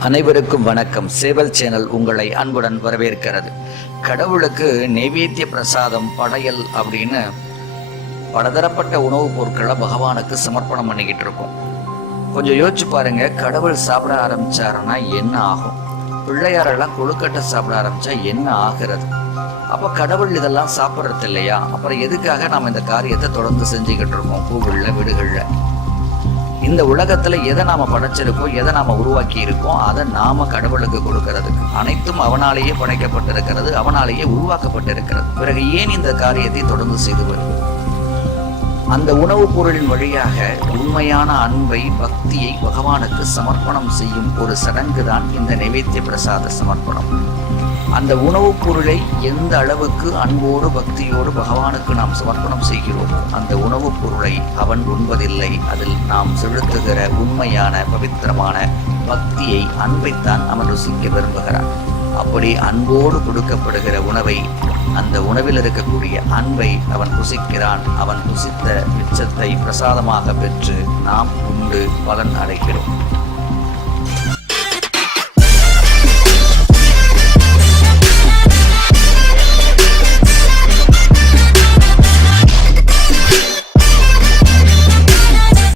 அனைவருக்கும் வணக்கம். சேவல் சேனல் உங்களை அன்புடன் வரவேற்கிறது. கடவுளுக்கு நெவேத்திய பிரசாதம் படையல் அப்படின்னு பலதரப்பட்ட உணவுப் பொருட்களை பகவானுக்கு சமர்ப்பணம் பண்ணிக்கிட்டு இருக்கோம். கொஞ்சம் யோசிச்சு பாருங்க கடவுள் சாப்பிட ஆரம்பிச்சாருன்னா என்ன ஆகும்? பிள்ளையாரெல்லாம் கொழுக்கட்டை சாப்பிட ஆரம்பிச்சா என்ன ஆகிறது? அப்போ கடவுள் இதெல்லாம் சாப்பிட்றது இல்லையா? அப்புறம் எதுக்காக நாம் இந்த காரியத்தை தொடர்ந்து செஞ்சுக்கிட்டு இருக்கோம்? கோவிலில் வீடுகளில். இந்த உலகத்துல எதை நாம படைச்சிருக்கோம் எதை நாம உருவாக்கி இருக்கோம் அதை நாம கடவுளுக்கு கொடுக்கறதுக்கு. அனைத்தும் அவனாலேயே படைக்கப்பட்டிருக்கிறது அவனாலேயே உருவாக்கப்பட்டிருக்கிறது. பிறகு ஏன் இந்த காரியத்தை தொடர்ந்து செய்து வருகிறது அந்த உணவுப் பொருளின் வழியாக உண்மையான அன்பை பக்தியை பகவானுக்கு சமர்ப்பணம் செய்யும் ஒரு சடங்கு தான் இந்த நைவேத்திய பிரசாத சமர்ப்பணம். அந்த உணவுப் பொருளை எந்த அளவுக்கு அன்போடு பக்தியோடு பகவானுக்கு நாம் சமர்ப்பணம் செய்கிறோமோ அந்த உணவுப் பொருளை அவன் உண்பதில்லை. அதில் நாம் செலுத்துகிற உண்மையான பவித்திரமான பக்தியை அன்பைத்தான் அவன் ருசிக்க விரும்புகிறான் அப்படி அன்போடு கொடுக்கப்படுகிற உணவை அந்த உணவில் இருக்கக்கூடிய அன்பை அவன் ருசிக்கிறான் அவன் ருசித்த மிச்சத்தை பிரசாதமாக பெற்று நாம் உண்டு பலன் அடைகிறோம்.